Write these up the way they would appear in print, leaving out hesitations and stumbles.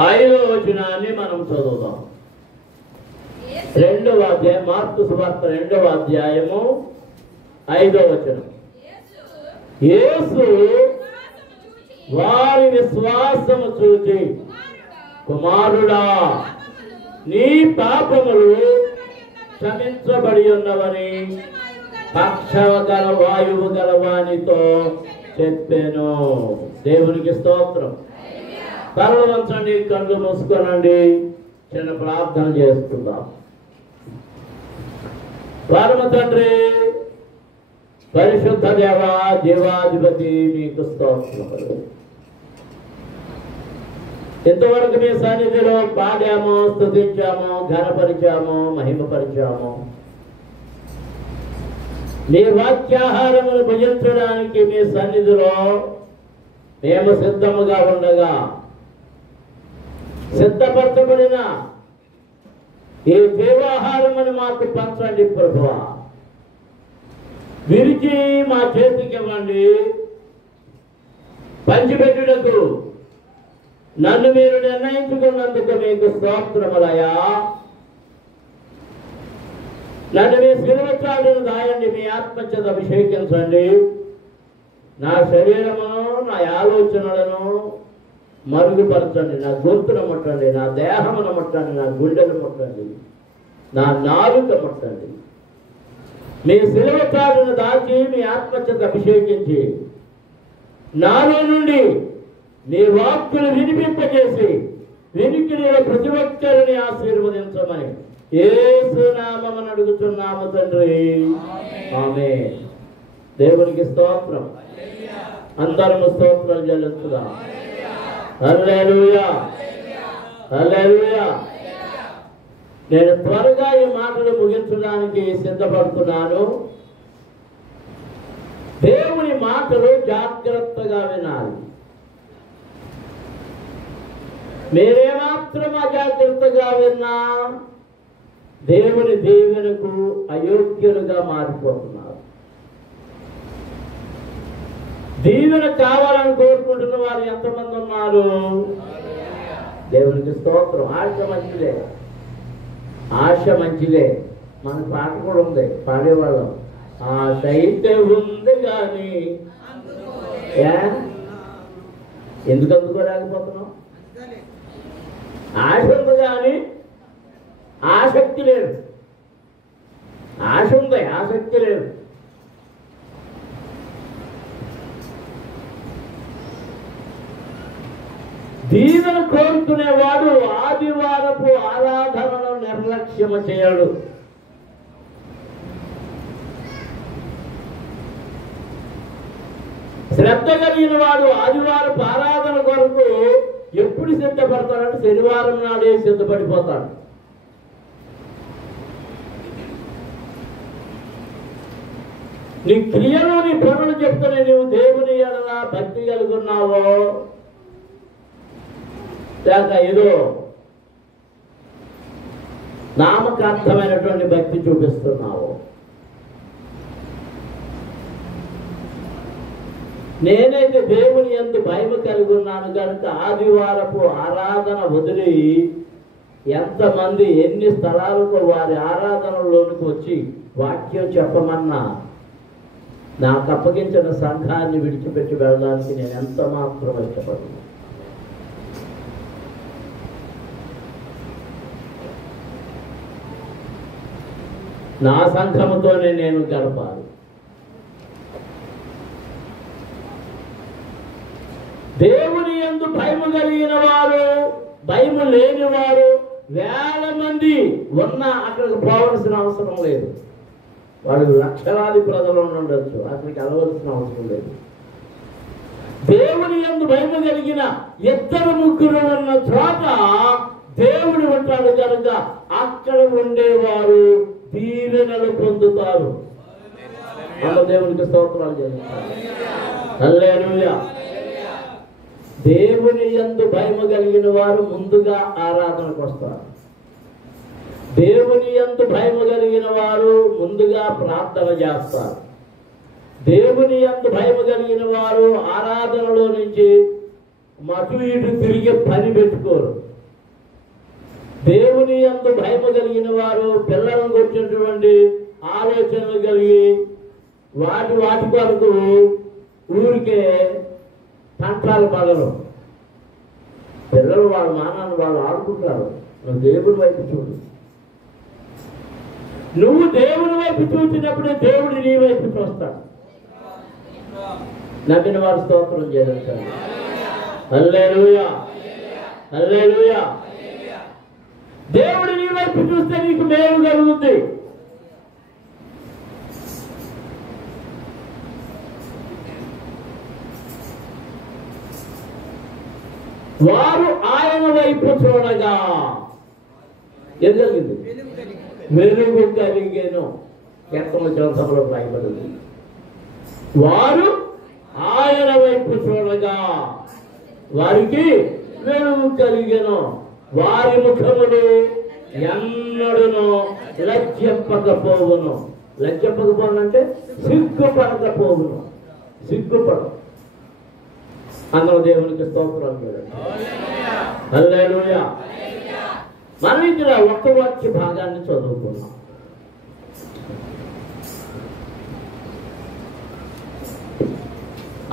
5వ వచనాన్ని మనం చదువుదాం. 2వ అధ్యాయం, మార్కు సువార్త 2వ అధ్యాయము 5వ వచనం. యేసు వారి విశ్వాసము చూచి, కుమారుడా, నీ పాపములు క్షమించబడి ఉన్నవని పక్షగల వాయువు గలవానితో చెప్పాను. దేవునికి స్తోత్రం. తలలు వంచండి, కళ్ళు మూసుకోనండి, చిన్న ప్రార్థన చేసుకుందాం. పరమ తండ్రి, పరిశుద్ధ దేవ, జీవాధిపతి, మీకు స్తోత్రములు. ఇంతవరకు మీ సన్నిధిలో పాడాము, స్తుతించాము, ఘనపరిచాము, మహిమపరిచాము. మీ వాక్యాహారమును భుజించడానికి మీ సన్నిధిలో మేము సిద్ధముగా ఉండగా, సిద్ధపరచబడిన ఈ జీవాహారమును మాకు పంచండి ప్రభువా. విరిచి మా చేతికి ఇవ్వండి. పంచిపెట్టుటకు నన్ను మీరు నిర్ణయించుకున్నందుకు మీకు స్తోత్రములయ్యా. నన్ను మీ సిలువ చాటును దాయండి, మీ ఆత్మచేత అభిషేకించండి. నా శరీరమును, నా ఆలోచనలను మరుగుపరచండి. నా గొంతును ముట్టండి, నా దేహమును ముట్టండి, నా గుండెను ముట్టండి, నా నాలుక ముట్టండి. మీ సిలువ చాటును దాచి మీ ఆత్మచేత అభిషేకించి నాలో నుండి నీ వాక్కులు వినిపింపజేసి వినికిడిలో ప్రతి ఒక్కరిని ఆశీర్వదించమని యేసు నామమున అడుగుచున్నాము తండ్రి, ఆమేన్. దేవునికి స్తోత్రం. అందరము స్తోత్రాలు చెల్లిస్తున్నాం. హల్లెలూయా, హల్లెలూయా. నేను త్వరగా ఈ మాటలు ముగించడానికి సిద్ధపడుతున్నాను. దేవుని మాటలు జాగ్రత్తగా వినాలి. మీరేమాత్రం అజాగ్రత్తగా విన్నా దేవుని దీవెనకు అయోగ్యులుగా మారిపోతున్నారు. దీవెన కావాలని కోరుకుంటున్న వారు ఎంతమంది ఉన్నారు? దేవునికి స్తోత్రం. ఆశ మంచిదే, ఆశ మంచిదే. మన పాట కూడా ఉంది, పాడేవాళ్ళం. ఆశ అయితే ఉంది కానీ ఎందుకు అందుకోలేకపోతున్నాం? ఆశ ఉంది కానీ ఆసక్తి లేదు. ఆశ ఉంది, ఆసక్తి లేదు. దీవెన కోరుకునేవాడు ఆదివారపు ఆరాధనను నిర్లక్ష్యము చేయడు. శ్రద్ధ కలిగిన వాడు ఆదివారపు ఆరాధన కొరకు ఎప్పుడు సిద్ధపడతాడంటే శనివారం నాడే సిద్ధపడిపోతాడు. నీ క్రియలో నీ పనులు చెప్తానే నువ్వు దేవుని ఎడల భక్తి కలిగి ఉన్నావో లేక ఏదో నామకార్థమైనటువంటి భక్తి చూపిస్తున్నావు. నేనైతే దేవుని యందు భయం కలిగి ఉన్నాను కనుక ఆదివారపు ఆరాధన వదిలి ఎంతమంది ఎన్ని స్థలాలకు వారి ఆరాధనలోనికి వచ్చి వాక్యం చెప్పమన్నా నాకు అప్పగించిన సంఘాన్ని విడిచిపెట్టి వెళ్ళడానికి నేను ఎంత మాత్రం ఇష్టపడుతున్నాను. నా సంఘముతోనే నేను గడపాలి. దేవుని యందు భయము కలిగిన వారు, భయము లేని వారు వేల మంది ఉన్నా అక్కడికి పోవలసిన అవసరం లేదు. వాడు లక్షలాది ప్రజలు ఉండొచ్చు, అక్కడికి వెళ్ళవలసిన అవసరం లేదు. దేవుని యందు భయము కలిగిన 2-3 ఉన్న చోట దేవుడు ఉంటాడు కనుక అక్కడ ఉండేవారు దీవెనలు పొందుతారు. దేవునికి స్తోత్రాలు చేస్తారు. హల్లెలూయా. దేవుని యందు భయము కలిగిన వారు ముందుగా ఆరాధనకు వస్తారు. దేవుని యందు భయము కలిగిన వారు ముందుగా ప్రార్థన చేస్తారు. దేవుని యందు భయము కలిగిన వారు ఆరాధనలో నుంచి అటు ఇటు తిరిగే పని పెట్టుకోరు. దేవుని యందు భయము కలిగిన వారు పిల్లలను గురించినటువంటి ఆలోచనలు కలిగి వాటి కొరకు ఊరికే తంటాలు పడరు. పిల్లలు వాళ్ళ నాన్నను వాళ్ళు ఆడుకుంటారు. నువ్వు దేవుని వైపు చూడు. నువ్వు దేవుని వైపు చూసినప్పుడే దేవుడు నీ వైపు చూస్తాడు. నమ్మిన వారు స్తోత్రం చేస్తారు. హల్లెలూయా, హల్లెలూయా. దేవుడు నీ వైపు చూస్తే నీకు మేలు కలుగుతుంది. వారు ఆయన వైపు చూడగా ఏం జరిగింది? వెలుగు కలిగేను. ఎక్కడ గ్రంథంలో రాయబడింది. వారు ఆయన వైపు చూడగా వారికి వెలుగు కలిగెను. వారి ముఖములు ఎన్నడూను లజ్జింపకపోవును. లజ్జింపకపోవడం అంటే సిగ్గుపడకపోవును. సిగ్గుపడవు. అందరూ దేవునికి స్తోత్రం చేయండి. హల్లెలూయా. మనం ఇక్కడ ఒక్క వాక్య భాగాన్ని చదువుకున్నాం.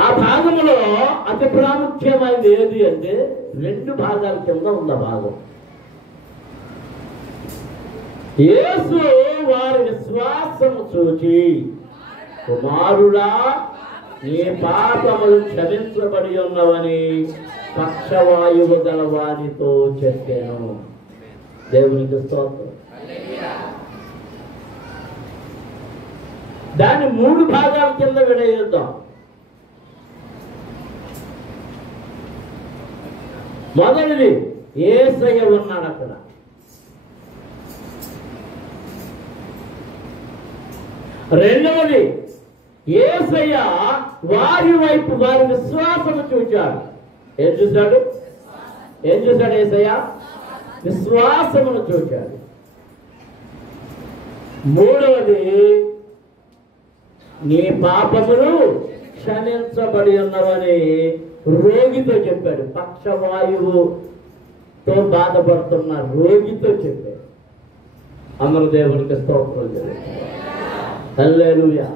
ఆ భాగంలో అతి ప్రాముఖ్యమైనది ఏది అంటే 2 భాగాల కింద ఉన్న భాగం. యేసు వారి విశ్వాసము చూచి, కుమారుడా నీ పాపములు క్షమించబడి ఉన్నవని పక్షవాయువు గల వారితో చెప్పాను. దేవునికి స్తోత్రం. దాన్ని 3 భాగాల కింద విడేద్దాం. మొదటిది యేసయ్య ఉన్నాడు అక్కడ. రెండవది యేసయ్య వారి వైపు వారి విశ్వాసము చూచాడు. ఏం చూశాడు? యేసయ్య విశ్వాసమును చూచాడు. మూడవది నీ పాపములు క్షమించబడి ఉన్నవని రోగితో చెప్పాడు. పక్షవాయువుతో బాధపడుతున్న రోగితో చెప్పాడు. అందరూ దేవునికి స్తోత్రం చేయండి. హల్లెలూయా.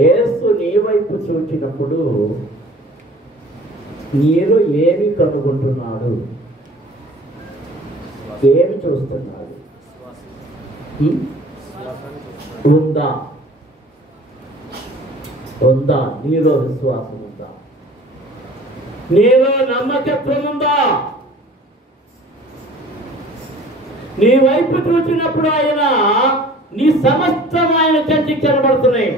యేసు నీ వైపు చూచినప్పుడు నీలో ఏమి కనుగొంటున్నాడు? ఏమి చూస్తున్నాడు? ఉందా? నీలో విశ్వాసం ఉందా? నీలో నమ్మకత్వం ఉందా? నీ వైపు చూసినప్పుడు ఆయన నీ సమస్తం ఆయన కంటికి కనబడుతున్నాయి.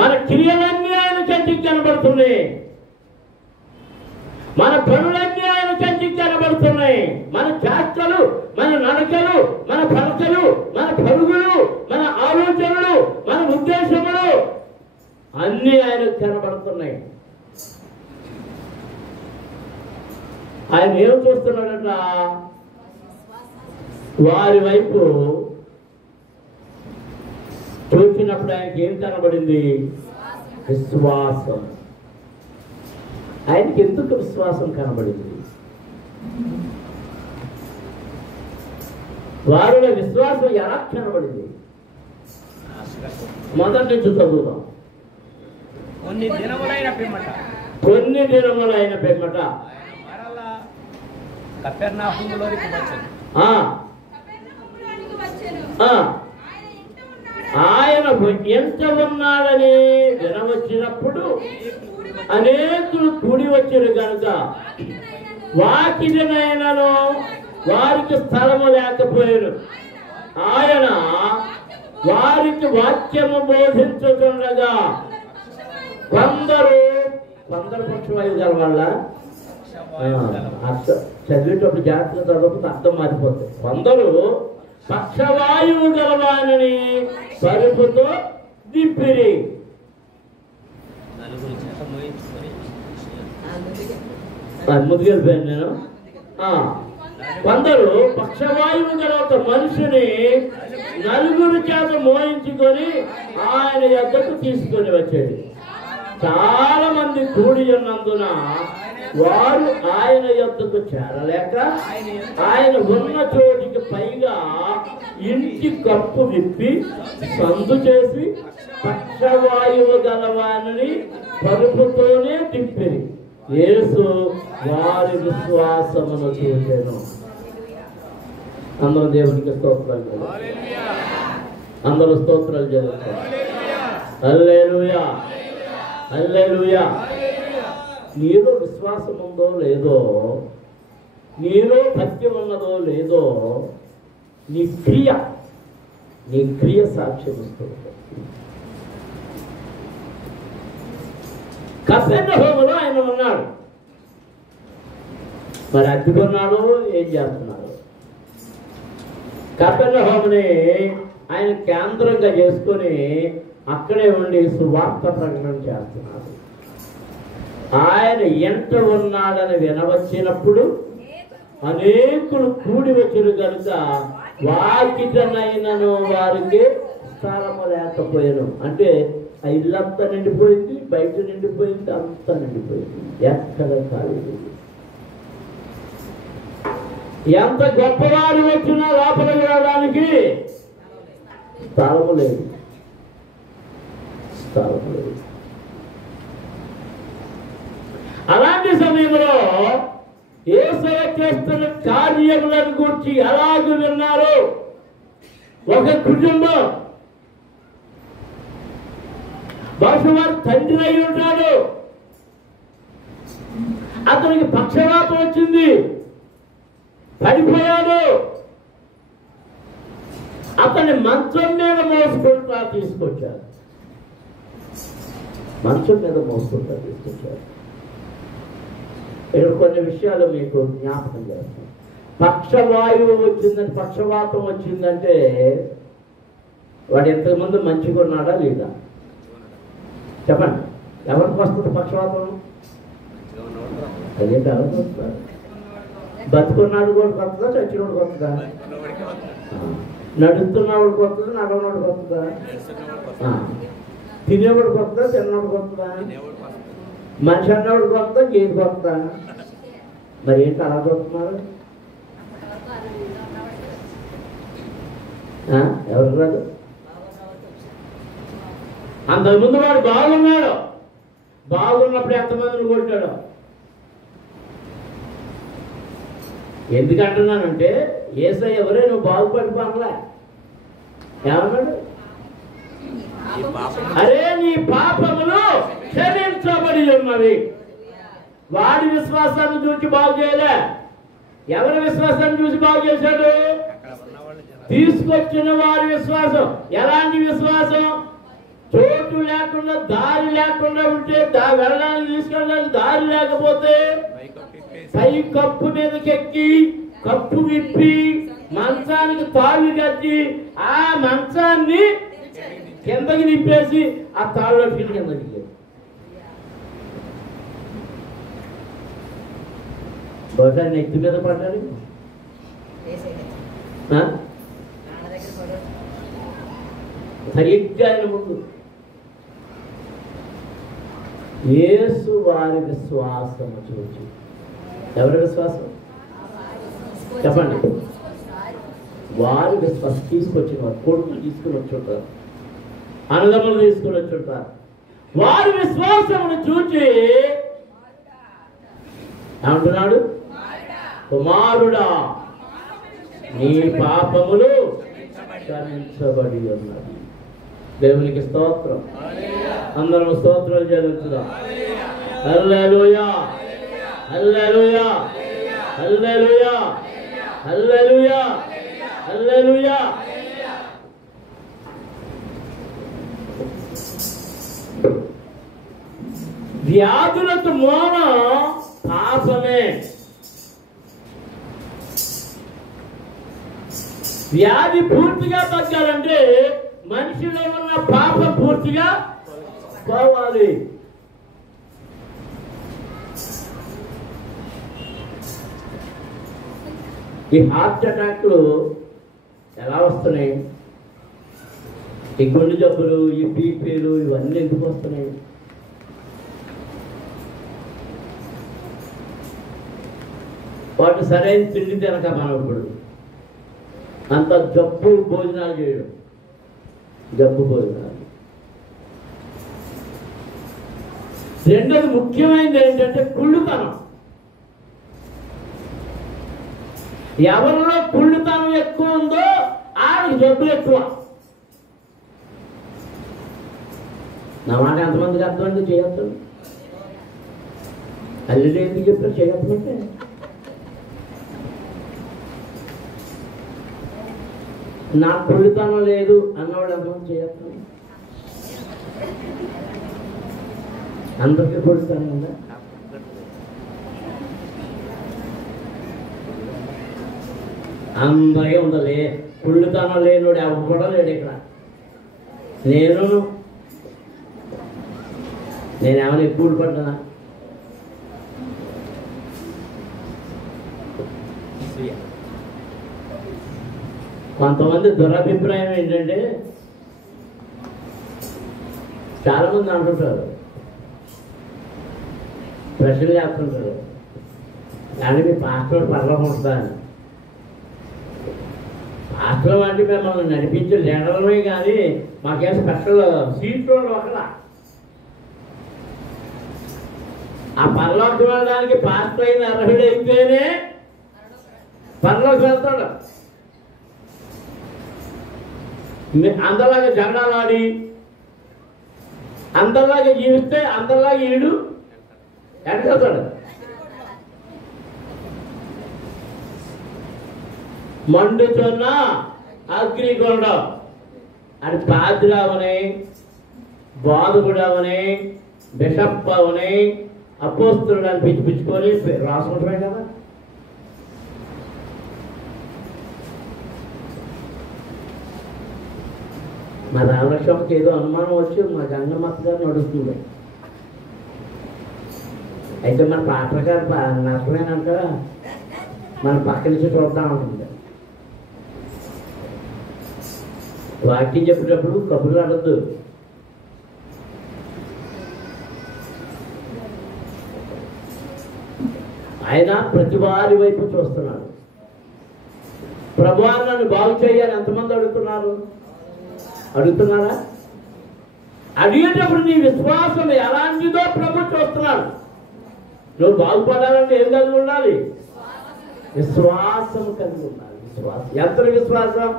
మన క్రియలన్నీ ఆయన కంటికి కనబడుతున్నాయి. మన పనులన్నీ ఆయన కంటికి కనబడుతున్నాయి. మన చేష్టలు, మన నడకలు, మన పలకలు, మన పరుగులు, మన ఆలోచనలు, మన ఉద్దేశములు అన్నీ ఆయనకు కనబడుతున్నాయి. ఆయన ఏం చూస్తున్నాడట? వారి వైపు చూసినప్పుడు ఆయనకి ఏం కనబడింది? విశ్వాసం. ఆయనకి ఎందుకు విశ్వాసం కనబడింది? వారిలో విశ్వాసం ఎలా కనబడింది? మొదటి నుంచి చదువుదాం. కొన్ని దినములైన పిమ్మట కపెర్నహూములోనికి వచ్చెను. ఆయన ఎంత ఉన్నాడని వినవచ్చినప్పుడు అనేకులు కూడి వచ్చారు కనుక వాకిటినైనను వారికి స్థలము లేకపోయారు. ఆయన వారికి వాక్యము బోధించుతుండగా కొందరు పక్షవాయువు గల వాళ్ళ చదివేటప్పుడు జాగ్రత్తగా చదవకపోతే అర్థం మారిపోతుంది. కొందరు పక్షవాయువు గలవానని పరుపుతో దిప్పిరి. ముందుకెళ్ళిపోయాను నేను. కొందరు పక్షవాయువు గల ఒక మనిషిని నలుగురు చేత మోయించుకొని ఆయన యొద్దకు తీసుకొని వచ్చాడు. చాలా మంది కూడి ఉన్నందున వారు ఆయన యొద్దకు చేరలేక ఆయన ఉన్న చోటికి పైగా ఇంటి కప్పు విప్పి సందు చేసి పక్షవాయువు గలవాని పరుపుతోనే తిప్పిరి. యేసు వారి విశ్వాసమును చూచెను. అందరూ దేవునికి స్తోత్రాలు చేయాలి. అందరూ స్తోత్రాలు చేస్తారు. హల్లెలూయా, హల్లెలూయా. నీలో విశ్వాసం ఉందో లేదో, నీలో భక్తి ఉన్నదో లేదో, నీ క్రియ సాక్ష్యం ఇస్తుంది. కపెర్నహూములో ఆయన ఉన్నాడు. మరి అడ్డుకున్నాడు, ఏం చేస్తున్నాడు? కపెర్నహూముని ఆయన కేంద్రంగా చేసుకొని అక్కడే ఉండి సువార్త ప్రకటన చేస్తున్నాడు. ఆయన ఎంత ఉన్నాడని వినవచ్చినప్పుడు అనేకులు కూడి వచ్చిన కనుక వాకిటనైనను వారికి స్థలము లేకపోయాను. అంటే ఆ ఇల్లంతా నిండిపోయింది, బయట నిండిపోయింది, అంతా నిండిపోయింది, ఎక్కడ ఖాళీ లేదు. ఎంత గొప్పవారు వచ్చినా లోపల వెళ్ళడానికి స్థలము లేదు, స్థలము లేదు. అలాంటి సమయంలో యేసయ్య చేస్తున్న కార్యములను గురించి ఎలాగూ విన్నారు. ఒక కుటుంబం, బహుశా వారు తండ్రి అయి ఉంటాడు, అతనికి పక్షవాతం వచ్చింది, పడిపోయాడు. అతన్ని మంచం మీద మోసుకుంటా తీసుకొచ్చారు. మంచం మీద మోసుకుంటా తీసుకొచ్చారు. ఇక్కడ కొన్ని విషయాలు మీకు జ్ఞాపకం చేస్తాను. పక్షవాయువు వచ్చిందంటే, పక్షవాతం వచ్చిందంటే వాడు ఇంతకుముందు మంచిగా ఉన్నాడా లేదా? చెప్పండి, ఎవరికి వస్తుంది పక్షవాతం? అదేంటి ఎవరికి వస్తుంది? బతుకున్నాడు కూడా వస్తుందా, చచ్చినోడికి వస్తుందా? నడుస్తున్నవాడికి వస్తుందా, నడవనోడికి వస్తుందా? తినేవాడికి వస్తుందా, తిన్నవాడికి వస్తుందా? మనిషి అన్నవాడికి వస్తుందా, ఏది వస్తుందా? మరి ఏంటి అలా చూస్తున్నారు? ఎవరు రాదు? అంతకుముందు వాడు బాగున్నాడు, బాగున్నప్పుడు ఎంతమందిని కొట్టాడు? ఎందుకంటున్నానంటే యేసయ్య ఎవరే నువ్వు బాగుపడిపోనలే, ఏమన్నాడు? అరే నీ పాపములు క్షమించబడి ఉన్నవి. వాడి విశ్వాసాన్ని చూసి బాగు చేయలే, ఎవరి విశ్వాసాన్ని చూసి బాగు చేశాడు? తీసుకొచ్చిన వారి విశ్వాసం. ఎలాంటి విశ్వాసం? చోటు లేకుండా, దారి లేకుండా ఉంటే వెళ్ళడానికి తీసుకెళ్ళడానికి దారి లేకపోతే పై కప్పు మీదకెక్కి కప్పు విప్పి మంచానికి తాళ్ళు కట్టి ఆ మంచాన్ని కిందకి నింపేసి ఆ తాళ్ళలో కిందకి బహుశా నెత్తి మీద పడ్డాడు. సరిగ్గా ఆయన ముందు యేసు వారి విశ్వాసము చూచి. ఎవరి విశ్వాసం? చెప్పండి. వారి విశ్వాసం. తీసుకొచ్చిన వారు కొడుకులు తీసుకుని వచ్చుంటారు, అన్నదమ్ములు తీసుకుని వచ్చుంటారు. వారి విశ్వాసమును చూచి ఏమంటున్నాడు? కుమారుడా నీ పాపములు క్షమించబడి ఉన్నది. దేవునికి స్తోత్రం. అందరం స్తోత్రాలు చెల్లించుదాం. హల్లెలూయా, హల్లెలూయా, హల్లెలూయా, హల్లెలూయా, హల్లెలూయా. వ్యాధులకు మూలం పాపమే. వ్యాధి పూర్తిగా తగ్గాలంటే మనిషిలో ఉన్న పాపం పూర్తిగా పోవాలి. ఈ హార్ట్ అటాక్లు ఎలా వస్తున్నాయి? ఈ గుండె జబ్బులు, ఈ బీపీలు, ఇవన్నీ ఎందుకు వస్తున్నాయి? వాటి సరైన తిండి తినక మనం ఇప్పుడు అంత జబ్బు భోజనాలు చేయడం, జబ్బు భోజనాలు. రెండోది ముఖ్యమైనది ఏంటంటే కుళ్ళుతనం. ఎవరిలో కుళ్ళుతనం ఎక్కువ ఉందో ఆడికి జబ్బులు ఎక్కువ. నా మాట ఎంతమందికి అర్థమైంది? చేయొద్దు. అల్లుడు ఎందుకు చెప్పారు చేయొద్దంటే? నాకు కుళ్ళుతనం లేదు అన్నవాడు ఎంతమంది చేయొద్దు? అందరికీ కుళ్ళుతనం ఉందా? అందరికీ ఉండాలి. కుళ్ళుతనం లేనివాడు ఎవరు కూడా లేడు ఇక్కడ. నేనేమైనా ఎక్కువ పడ్డానా? కొంతమంది దురభిప్రాయం ఏంటంటే చాలామంది అంటుంటారు, ప్రశ్నలు చేస్తుంటారు, కానీ మీ పాస్టర్ పర్లోకం ఉంటుందా అని. పాస్టర్ అంటే మిమ్మల్ని నడిపించే లీడర్లమే కానీ మాకేం స్పెషల్ సీట్లు ఒకలా. ఆ పరలోకం వెళ్ళడానికి పాస్టర్ అయిన అర్హుడైతేనే పరలోకి వెళ్తాడు. అందరిలాగా జగడాలు ఆడి అందరిలాగా జీవిస్తే అందరిలాగా ఈడు ఎక్కడవుతాడు. మండుతున్న అగ్నికొండ అది పాద్రి అవని, బాధకుడు అవని, బిషప్ అవని, అపోస్తులుడు అని పిచ్చిపుచ్చుకొని రాసుకుంటామే కదా. మా రామలక్ష్మకి ఏదో అనుమానం వచ్చి మా గంగమ్మత్త గారిని అడుగుతుంది. అయితే మన పాత్ర గారు నష్టమేనంట, మన పక్క నుంచి చూద్దాం ఉంటుంది. వాక్యం చెప్పేటప్పుడు కబుర్లు అడద్దు. ఆయన ప్రతి వారి వైపు చూస్తున్నాడు. ప్రభువారు నన్ను బాగు చేయాలి ఎంతమంది అడుగుతున్నారా? అడిగేటప్పుడు నీ విశ్వాసం ఎలాంటిదో ప్రభు చూస్తున్నాడు. నువ్వు బాగుపడాలంటే ఏం కలిగి ఉండాలి? విశ్వాసం కలిగి ఉండాలి. విశ్వాసం ఎంత విశ్వాసం?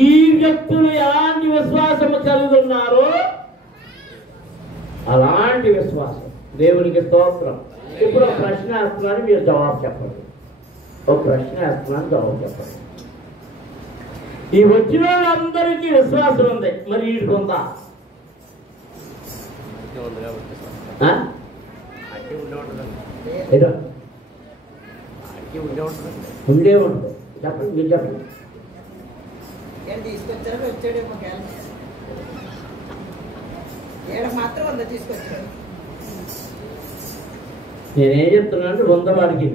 ఈ వ్యక్తులు ఎలాంటి విశ్వాసం కలిగి ఉన్నారో అలాంటి విశ్వాసం. దేవునికి స్తోత్రం. ఇప్పుడు ఒక ప్రశ్న వేస్తున్నాను, మీరు జవాబు చెప్పండి. ఒక ప్రశ్న వేస్తున్నాను, జవాబు చెప్పండి. ఈ వచ్చిన వాళ్ళందరికీ విశ్వాసం ఉంది, మరి వీడికి ఉందా? ఉండే ఉంటుంది. చెప్పండి, మీరు చెప్పండి. నేనేం చెప్తున్నానంటే వందవాడికి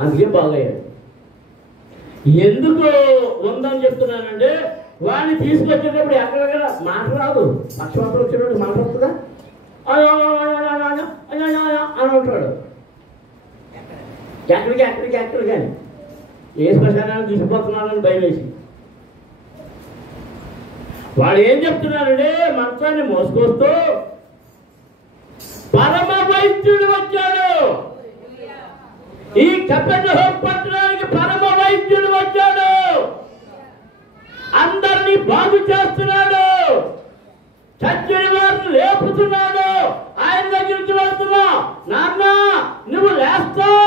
అందుకే బాగయ్యాడు. ఎందుకు ఉందని చెప్తున్నానంటే వాడిని తీసుకొచ్చేటప్పుడు ఎక్కడెక్కడ మాట్లాడదు. పక్షవాతం వచ్చేటప్పుడు మాట్లాడుతుందా అని ఉంటాడు. ఎక్కడికి కానీ ఏ శ్మశానాన్ని తీసుకుపోతున్నాడని భయం వేసి వాడు ఏం చెప్తున్నాడంటే మంచాన్ని మోసుకొస్తూ పరమ వైద్యుడు వచ్చాడు. ఈ కపెర్నహూము పట్టణానికి పరమ వైద్యుడు వచ్చాడు. అందరినీ బాగు చేస్తున్నాడు, చచ్చిన వారిని లేపుతున్నాడు. ఆయన దగ్గరికి వెళ్తున్నా, నాన్న నువ్వు లేస్తావు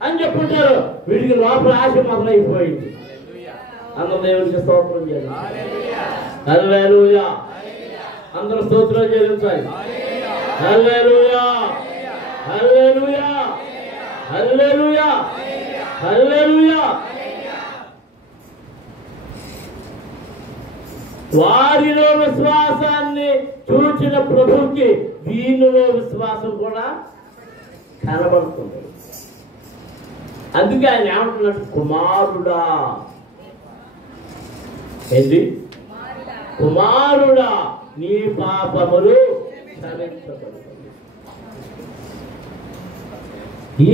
అని చెప్పుంటారు. వీడికి లోపల ఆశ మొదలైపోయింది. అందరూ దేవునికి స్తోత్రం చేయాలి. హల్లెలూయా. అందరూ స్తోత్రం చేయించాలి. హల్లెలూయా, హల్లెలూయా, హల్లెలూయా, హల్లెలూయా. వారిలో విశ్వాసాన్ని చూచిన ప్రభువుకి వీరిలో విశ్వాసం కూడా కనబడుతుంది. అందుకే ఆయన ఏమంటున్నాడు? కుమారుడా. ఏంటి? కుమారుడా, నీ పాపములు క్షమించబడుతుంది.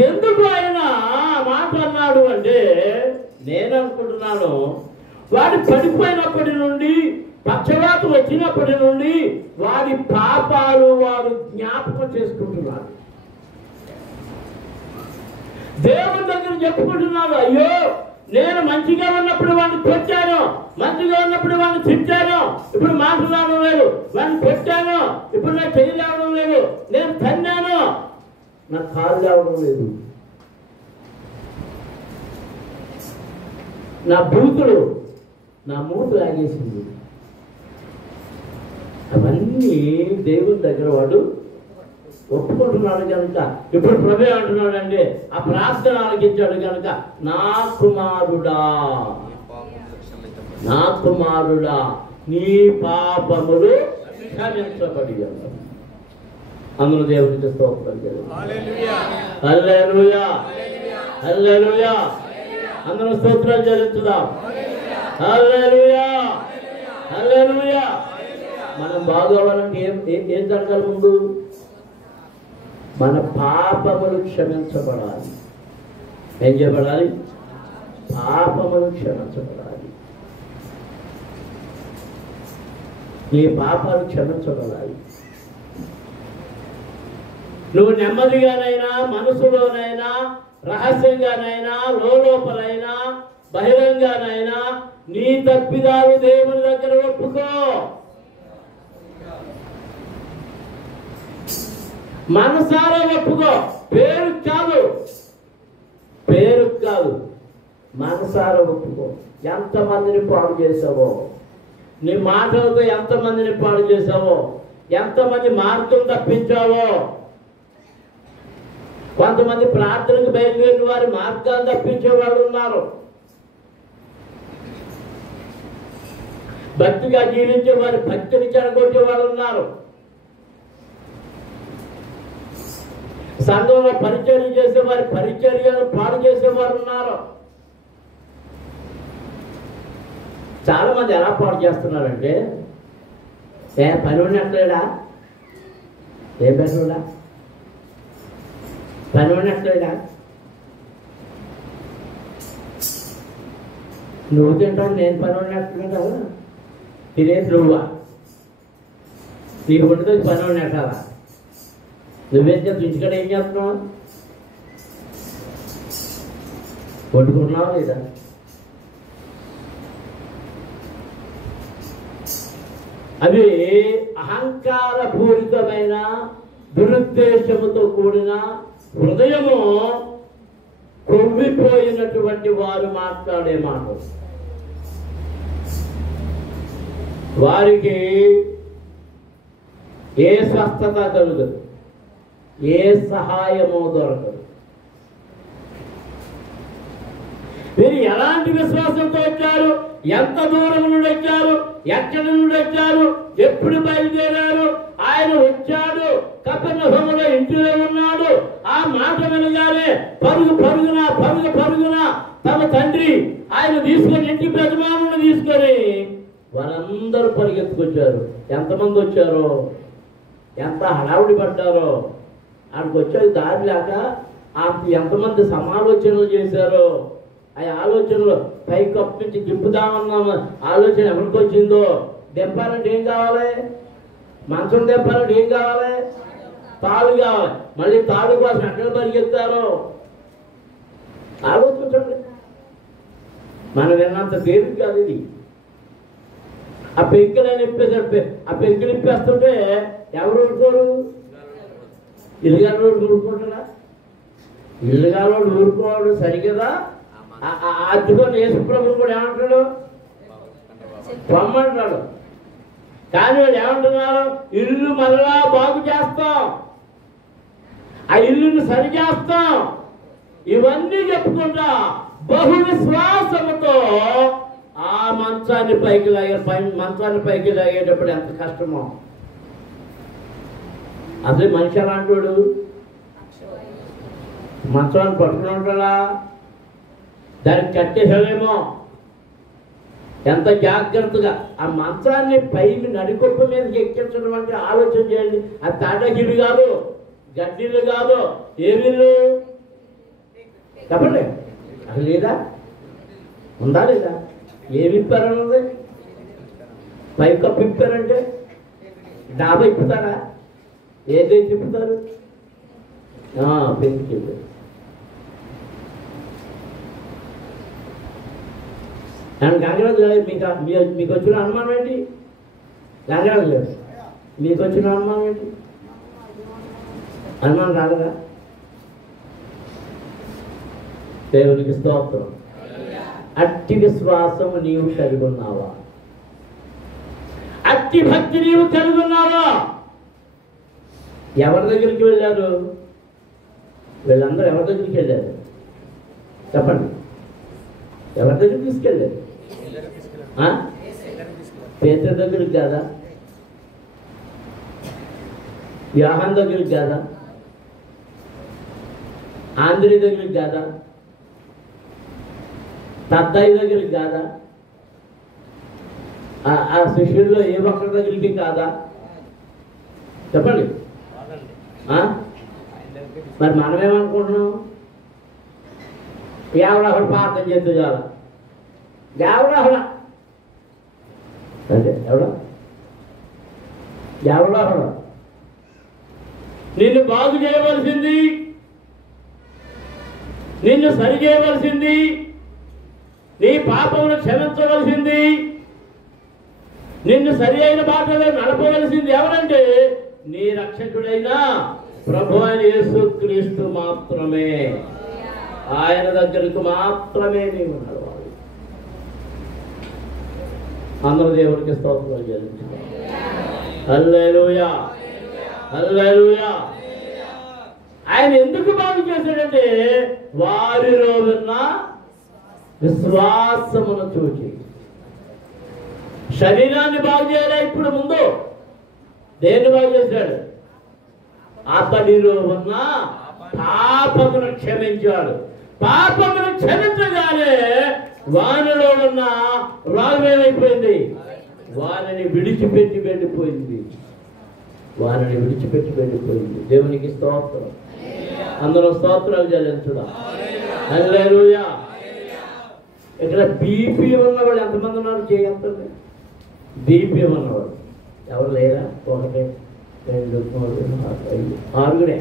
ఎందుకు ఆయన మాట అన్నాడు అంటే నేను అనుకుంటున్నాను, వాడు పడిపోయినప్పటి నుండి, పక్షవాతం వచ్చినప్పటి నుండి వాడి పాపాలు వాడు జ్ఞాపకం చేసుకుంటున్నాడు. దేవుని దగ్గర చెప్పుకుంటున్నాడు, అయ్యో నేను మంచిగా ఉన్నప్పుడు వాడిని కొట్టాను, మంచిగా ఉన్నప్పుడు వాడిని తిట్టాను, ఇప్పుడు మాట్లాడడం లేదు, వాడిని కొట్టాను, ఇప్పుడు నాకు చెయ్యి రావడం లేదు, నేను తన్నాను, నాకు కాలు రావడం లేదు, నా బూతులు నా మూతు లాగేసింది. అవన్నీ దేవుని దగ్గర వాడు ఒప్పుకుంటున్నాడు కనుక ఇప్పుడు ప్రభు అంటున్నాడు అంటే ఆ ప్రార్థన ఆలకించాడు కనుక, నా కుమారుడా నా కుమారుడా నీ పాపములు క్షమించబడి. అందులో దేవునికి స్తోత్రం చేద్దాం. హల్లెలూయా హల్లెలూయా. అందరూ స్తోత్రాలు చెల్లించుదాం. హల్లెలూయా హల్లెలూయా. మనం బాగోవాలంటే ఏం జరగాలి? ముందు మన పాపములు క్షమించబడాలి. ఏం చేయబడాలి? పాపములు క్షమించబడాలి. నీ పాపాలు క్షమించబడాలి. నువ్వు నెమ్మదిగానైనా, మనసులోనైనా, రహస్యంగానైనా, లోపలైనా, బహిరంగానైనా నీ తప్పిదాలు దేవుని దగ్గర ఒప్పుకో. మనసారా ఒప్పుకో. పేరు కాదు, పేరు కాదు, మనసారా ఒప్పుకో. ఎంతమందిని పాడు చేసావో, నీ మాటలతో ఎంతమందిని పాడు చేసావో, ఎంతమంది మార్గం తప్పించావో. కొంతమంది ప్రార్థనకు బయలుదేరిన వారి మార్గాలు తప్పించే వాళ్ళు ఉన్నారు. భక్తిగా జీవించే వారి భక్తిని చెడగొట్టే వాళ్ళు ఉన్నారు. సంఘంలో పరిచర్య చేసే వారి పరిచర్యను పాడు చేసేవారు ఉన్నారు. చాలా మంది ఎలా పాడు చేస్తున్నారంటే, పని ఉన్నట్లేడా, ఏం పని పని ఉన్నట్లేదా, నువ్వు తింటావు నేను పని ఉన్నట్లేదా, తినేది నువ్వా, నీకు ఉంటుంది పని ఉన్నట్టావా, నువ్వేం చేస్తావు, ఇంటికాడ ఏం చేస్తున్నావు, వండుకున్నావా లేదా? అవి అహంకారపూరితమైన దురుద్దేశముతో కూడిన హృదయము కొవ్విపోయినటువంటి వారు మాట్లాడే మాట. వారికి ఏ స్వస్థత కలుగదు, ఏ సహాయము దొరకదు. మీరు ఎలాంటి విశ్వాసంతో వచ్చారు, ఎంత దూరం నుండి వచ్చారు, ఎక్కడి నుండి వచ్చారు, ఎప్పుడు బయలుదేరారు? ఆయన వచ్చాడు, కపెర్నహూములో ఇంటిలో ఉన్నాడు. ఆ మాట వినగానే పరుగున తమ తండ్రి ఆయన తీసుకొని, ఇంటి యజమానుని తీసుకొని వారందరూ పరిగెత్తుకొచ్చారు. ఎంతమంది వచ్చారో, ఎంత హడావుడి పడ్డారో. ఆడికి వచ్చేది దారి లేక ఎంతమంది సమాలోచనలు చేశారో. ఆ ఆలోచనలు పైకప్పు నుంచి దింపుదామన్న ఆలోచన ఎవరికి వచ్చిందో. దింపాలంటే ఏం కావాలి? మంచం దింపాలంటే ఏం కావాలి? తాడు కావాలి. మళ్ళీ తాడు కోసం ఎక్కడ పరిగెత్తారో ఆలోచించండి. మనం విన్నంత తేలిక కాదు ఇది. ఆ పెంకులని ఇప్పేసాడు. ఆ పెంకులు ఇప్పేస్తుంటే ఎవరు ఊరుకోరు? ఇల్లుగాలోడు ఊరుకుంటారా? ఇల్లుగాలోడు ఊరుకోవాడు సరిగదా. అదిగో యేసుప్రభువు కూడా ఏమంటాడు? పొమ్మంటాడు. కానీ వాళ్ళు ఏమంటున్నారు? ఇల్లు మరలా బాగు చేస్తాం, ఆ ఇల్లుని సరి చేస్తాం, ఇవన్నీ చెప్పుకుంటా బహు విశ్వాసముతో ఆ మంచాన్ని పైకి లాగేటప్పుడు ఎంత కష్టమో. అసలు మనిషి అలాంటి వాడు మంచాన్ని పట్టుకుని ఉంటాడా? దానికి కట్టేసావేమో. ఎంత జాగ్రత్తగా ఆ మంచాన్ని పైకి నడికొప్ప మీదకి ఎక్కించడం అంటే ఆలోచన చేయండి. అది తాటాకిలు కాదు, గడ్డీలు కాదు, ఏమిళ్ళు చెప్పండి, అసలు లేదా? ఉందా లేదా? ఏమి ఇప్పారన్నది? పైకప్పు ఇప్పారంటే డాబా ఇప్పుతారా? ఏదైతే ఇప్పుతారు? పెంచి అండ్ గంగరాజు గారు మీకు వచ్చిన అనుమానం ఏంటి? గంగరాజు గారు మీకు వచ్చిన అనుమానం ఏంటి? అనుమానం రాలేదా? దేవునికి స్తోత్రం. అట్టి విశ్వాసము నీవు కలిగి ఉన్నావా? అట్టి భక్తి నీవు కలిగి ఉన్నావా? ఎవరి దగ్గరికి వెళ్ళారు? వీళ్ళందరూ ఎవరి దగ్గరికి వెళ్ళారు? చెప్పండి. ఎవరి దగ్గరికి తీసుకెళ్ళారు? పేతురు దగ్గరికి కాదా? యోహాను దగ్గరికి కాదా? ఆంధ్రీ దగ్గరికి కాదా? తద్దయ్య దగ్గరికి కాదా? ఆ శిష్యుల్లో ఏ ఒక్కరి దగ్గరికి కాదా? చెప్పండి. మరి మనమేమనుకుంటున్నాం? ఎవడొకడు ప్రార్థన చేస్తే చాలా, ఎవడొకడ అంటే ఎవడొకడ నిన్ను బాగు చేయవలసింది, నిన్ను సరి చేయవలసింది, నీ పాపమును క్షమించవలసింది, నిన్ను సరి అయిన బాటలో నడపవలసింది ఎవరంటే నీ రక్షకుడైన ప్రభు అయిన యేసుక్రీస్తు మాత్రమే. ఆయన దగ్గరకు మాత్రమే నీవు నడవాలి. అందరూ దేవుడికి స్తోత్రం చెల్లించుకోవాలి. హల్లెలూయా, హల్లెలూయా. ఆయన ఎందుకు బాగు చేశాడంటే వారిలో ఉన్న విశ్వాసమును చూచి. శరీరాన్ని బాగు చేయలే, ఇప్పుడు ముందు దేన్ని బాగు చేశాడు? అతడిలో ఉన్న పాపమును క్షమించాడు. పాపమును క్షమించగానే వానిలో ఉన్న రాగం ఏమైపోయింది? వారిని విడిచిపెట్టి వెళ్ళిపోయింది. వారిని విడిచిపెట్టి వెళ్ళిపోయింది. దేవునికి స్తోత్రం. అందరూ స్తోత్రాలు చెల్లించుదా. హల్లెలూయా. ఇక్కడ బీపీ ఉన్నవాళ్ళు ఎంతమంది ఉన్నారు? చేయంతండి. బీపీ ఉన్నవాడు ఎవరు లేరా? 1 2 3 4 5 6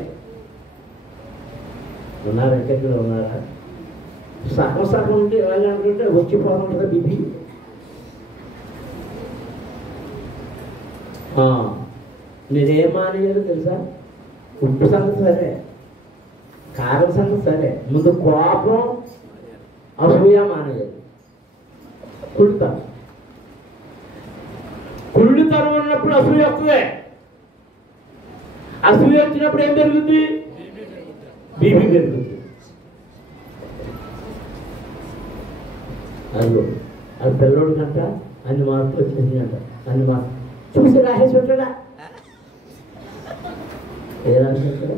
ఉన్నారా? ఎక్కడ ఉన్నారా? సగం సగం ఉంటే ఎలాగంటుంటే వచ్చిపోతుంటుందా బీపీ? నేనేం మానేయాలో తెలుసా? ఉప్పు సంగతి సరే, కారం సంగతి సరే, ముందు కోపం అసూయ మానేయాలి. కుళ్ళుతనం ఉన్నప్పుడు అసూయ వస్తుంది. అసూయ వచ్చినప్పుడు ఏం జరుగుతుంది? బీపీ పెరుగుతుంది. అది పిల్లోడు కంట అన్ని మార్పులు వచ్చేసి అంట. అన్ని మార్పులు చూసి రాసేసి ఉంటాడా? ఏ రాసేస్తాడా?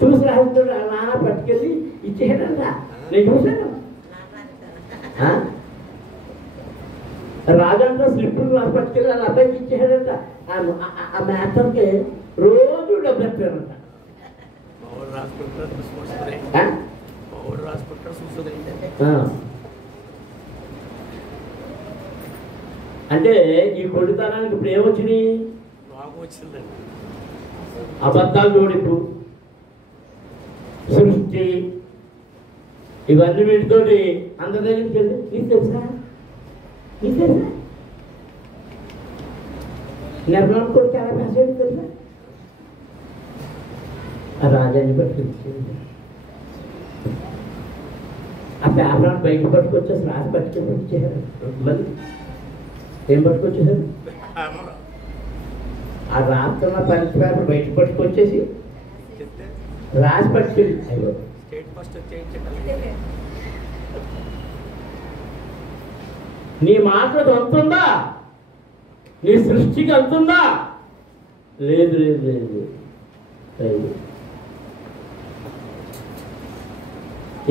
చూసి రాసేస్తాడు. నాన్న పట్టుకెళ్ళి ఇచ్చేయడంట. నేను చూశాను. రాజంట స్లిప్పులు రాసి పట్టుకెళ్ళి వాళ్ళ అబ్బాయికి ఇచ్చేయడంట. ఆ మ్యాథర్కి రోజు డబ్బు ఎత్తాడంట. అంటే ఈ కొడుతనానికి ఇప్పుడు ఏమొచ్చినాయి? అబద్ధాలు జోడింపు, సృష్టి, ఇవన్నీ వీటితోటి అందరి దగ్గరికి వెళ్ళి నీకు తెలుసా, నీకు తెలుసా, నిర్మలం కూడా చాలా మెసేజ్ తెలుసా? ఆ రాజాన్ని పట్టుకొచ్చింది. ఆ పేపర్ బయట పట్టుకొచ్చేసి రాసి పట్టుకొని వచ్చేసారు. మళ్ళీ ఏం పట్టుకొచ్చేసారు? ఆ రాత్రి పరీక్ష పేపర్ బయట పట్టుకొచ్చేసి రాసి పట్టుకెళ్ళి అయ్యో నీ మాటకు అంతుందా? నీ సృష్టికి అంతుందా? లేదు లేదు లేదు లేదు.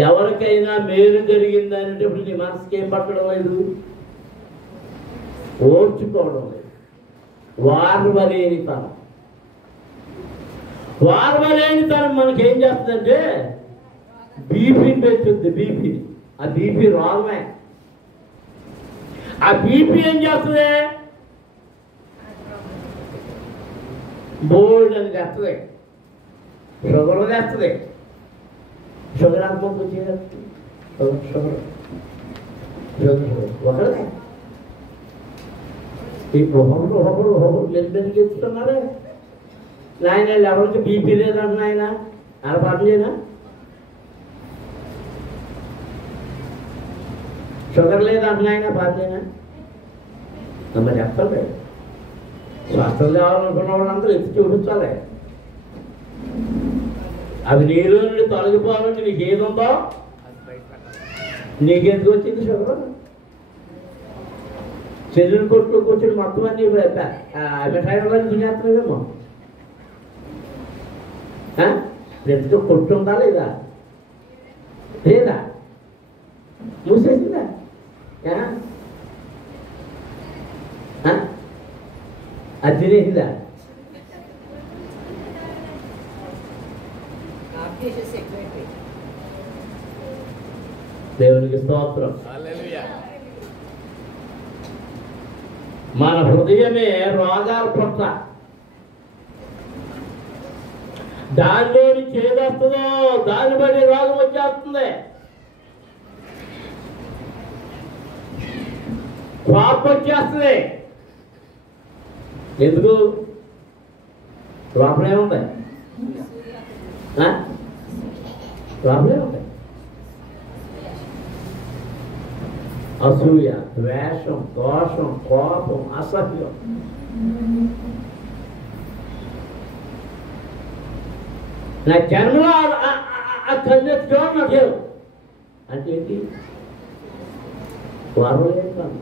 ఎవరికైనా మేలు జరిగింది అనేటప్పుడు నీ మనసుకి ఏం పట్టడం లేదు? ఓర్చుకోవడం లేదు. వార్వలేనితనం. వార్వలేనితనం మనకేం చేస్తుందంటే బీపీని పెంచుద్ది. బీపీ, ఆ బీపీ రోగమే. ఆ బీపీ ఏం చేస్తుంది? బోల్డ్ అని తెస్తుంది, షుగర్ తెస్తుంది. షుగర్ అనుకోకు షుగర్ షుగర్ ఒకడే ఈ ఒకరు చెప్తున్నారే నాయన ఎవరికి బీపీ లేదంటున్నా ఆయన అలా పాటం చేయనా? షుగర్ లేదంటున్నా ఆయన పాటేనా? మరి చెప్పండి. స్వస్థత కావాలనుకున్న వాళ్ళందరూ ఎత్తి చూపించాలి. అవి నీలో నుండి తొలగిపోవాలంటే నీకు ఏదుందో నీకెందుకు వచ్చింది షుగర్? శరీరం కొట్టుకు కూర్చొని మొత్తం అన్ని మిఠాయిలో తినేస్తున్నావేమో. ఎందుకు కొట్టు ఉందా లేదా? లేదా మూసేసిందా? అది తినేసిందా? దేవునికి స్తోత్రం. మన హృదయమే రోగాల పట్ల, దానిలో నుంచి ఏది వస్తుందో దాన్ని బట్టి రోగం వచ్చేస్తుంది. కోపం వచ్చేస్తుంది. ఎందుకు? లోపలే ఉంటాయి, లోపలే ఉంటాయి. అసూయ, ద్వేషం, దోషం, కోపం, అసహ్యం. నా జన్మలో ఆ కన్నెత్తుకో నాకు అంటే ఏంటి? వారం లేదు కాదు.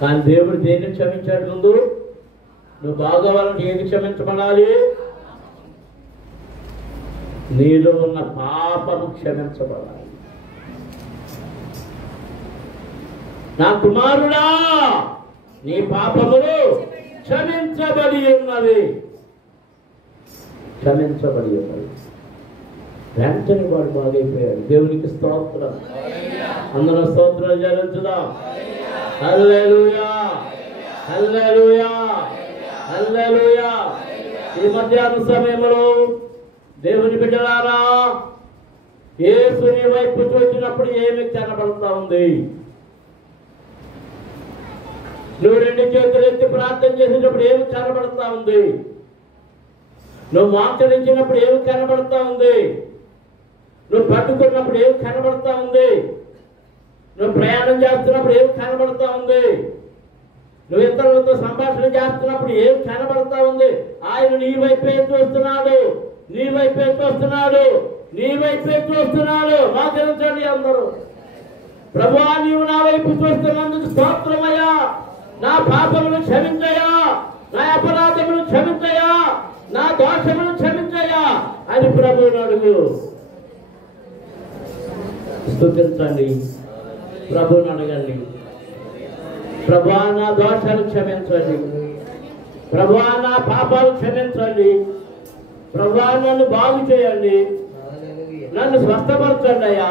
కానీ దేవుడు దేన్ని క్షమించాడు? ముందు నువ్వు బాగోవాలంటే ఏది క్షమించబడాలి? నీలో ఉన్న పాపము క్షమించబడాలి. నా కుమారుడా, నీ పాపములు క్షమించబడి ఉన్నది, క్షమించబడి ఉన్నది. వెంటనే వాడు బాగైపోయాడు. దేవునికి స్తోత్రం. అందరూ స్తోత్రాలు చెల్లించుదాం. హల్లెలూయా, హల్లెలూయా, హల్లెలూయా. ఈ మధ్యాహ్న సమయంలో దేవుని బిడ్డలారా, యేసుని వైపు చూసినప్పుడు ఏమి కనబడతా ఉంది? నువ్వు రెండు చేతులు ఎత్తి ప్రార్థన చేసినప్పుడు ఏమి కనబడతా ఉంది? నువ్వు మాట్లాడించినప్పుడు ఏమి కనబడతా ఉంది? నువ్వు పట్టుకున్నప్పుడు ఏమి కనబడతా ఉంది? నువ్వు ప్రయాణం చేస్తున్నప్పుడు ఏమి కనబడతా ఉంది? నువ్వు ఇతరులతో సంభాషణ చేస్తున్నప్పుడు ఏమి కనబడతా ఉంది? ఆయన నీ వైపే చూస్తున్నాడు, నీ వైపే చూస్తున్నాడు, నీ వైపే చూస్తున్నాడు. మాట్లాడండి అందరూ. ప్రభువా, నీవు నా వైపు చూస్తున్నందుకు స్తోత్రమయ్యా. నా పాపములు క్షమించయ్యా, నా అపరాధములు క్షమించయ్యా, నా దోషములు క్షమించయ్యా అని ప్రభువుని అడుగు. స్తుతించండి, ప్రభువుని అడగండి. ప్రభువా, నా దోషాలు క్షమించండి. ప్రభువా, నా పాపాలు క్షమించండి. ప్రభువా, నన్ను బాగు చేయండి, నన్ను స్వస్థపరచండి అయ్యా.